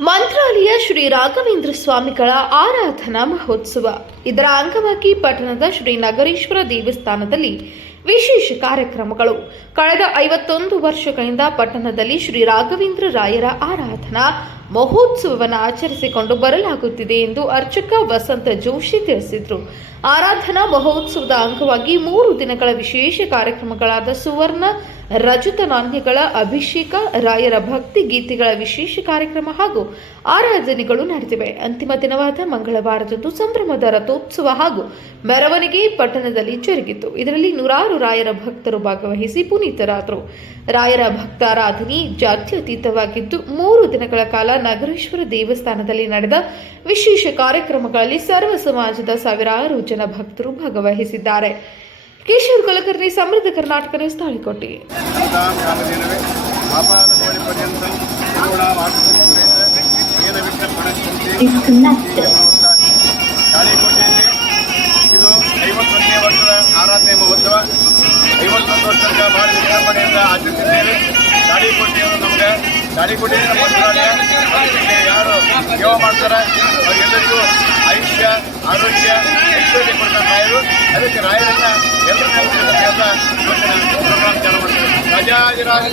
ಮಂತ್ರಾಲಯ ಶ್ರೀ ರಾಘವೇಂದ್ರ ಸ್ವಾಮಿಗಳ ಆರಾಧನಾ ಮಹೋತ್ಸವ. ಇದರ ಅಂಗವಾಗಿ ಪಟ್ಟಣದ ಶ್ರೀ ನಗರೇಶ್ವರ ದೇವಸ್ಥಾನದಲ್ಲಿ ವಿಶೇಷ ಕಾರ್ಯಕ್ರಮಗಳು. ಕಳೆದ ಐವತ್ತೊಂದು ವರ್ಷಗಳಿಂದ ಪಟ್ಟಣದಲ್ಲಿ ಶ್ರೀ ರಾಘವೇಂದ್ರ ರಾಯರ ಆರಾಧನಾ ಮಹೋತ್ಸವವನ್ನು ಆಚರಿಸಿಕೊಂಡು ಬರಲಾಗುತ್ತಿದೆ ಎಂದು ಅರ್ಚಕ ವಸಂತ ಜೋಶಿ ತಿಳಿಸಿದರು. ಆರಾಧನಾ ಮಹೋತ್ಸವದ ಅಂಗವಾಗಿ ಮೂರು ದಿನಗಳ ವಿಶೇಷ ಕಾರ್ಯಕ್ರಮಗಳಾದ ಸುವರ್ಣ, ರಜತ ನಾಣ್ಯಗಳ ಅಭಿಷೇಕ, ರಾಯರ ಭಕ್ತಿ ಗೀತೆಗಳ ವಿಶೇಷ ಕಾರ್ಯಕ್ರಮ ಹಾಗೂ ಆರಾಧನೆಗಳು ನಡೆದಿವೆ. ಅಂತಿಮ ದಿನವಾದ ಮಂಗಳವಾರದಂದು ಸಂಭ್ರಮದ ರಥೋತ್ಸವ ಹಾಗೂ ಮೆರವಣಿಗೆ ಪಟ್ಟಣದಲ್ಲಿ ಜರುಗಿತು. ಇದರಲ್ಲಿ ನೂರಾರು ರಾಯರ ಭಕ್ತರು ಭಾಗವಹಿಸಿ ಪುನೀತರಾದರು. ರಾಯರ ಭಕ್ತಾರಾಧನೆ ಜಾತ್ಯತೀತವಾಗಿದ್ದು, ಮೂರು ದಿನಗಳ ಕಾಲ ನಗರೇಶ್ವರ ದೇವಸ್ಥಾನದಲ್ಲಿ ನಡೆದ ವಿಶೇಷ ಕಾರ್ಯಕ್ರಮಗಳಲ್ಲಿ ಸರ್ವ ಸಮಾಜದ ಸಾವಿರಾರು ಜನ ಭಕ್ತರು ಭಾಗವಹಿಸಿದ್ದಾರೆ. ಕಿಶೋರ್ ಕುಲಕರ್ಣಿ, ಸಮೃದ್ಧ ಕರ್ನಾಟಕ ನ್ಯೂಸ್ ಐವತ್ತೊಂದು ಭಾರಿ ವಿಜೃಂಭಣೆಯಿಂದ ಆಚರಿಸಿದ್ದೇವೆ. ತಾಳಿಕೋಟೆಯವರು ನಮಗೆ ದಾಡಿ ಮಂತ್ರಾಲಯ ಅದಕ್ಕೆ ಯಾರು ಸೇವೆ ಮಾಡ್ತಾರೆ, ಅವರೆಲ್ಲರಿಗೂ ಆಯುಷ್ಯ ಆರೋಗ್ಯ, ಐಶ್ವರ್ಯ ಕೊಡ್ತಾರೆ ರಾಯರು. ಅದಕ್ಕೆ ರಾಯರನ್ನ ಎಲ್ಲರೂ ಇವತ್ತಿನ ಪ್ರೋಗ್ರಾಮ್ ಚಾಲು ಮಾಡ್ತಾರೆ ರಾಜಾಜಿರಾಜ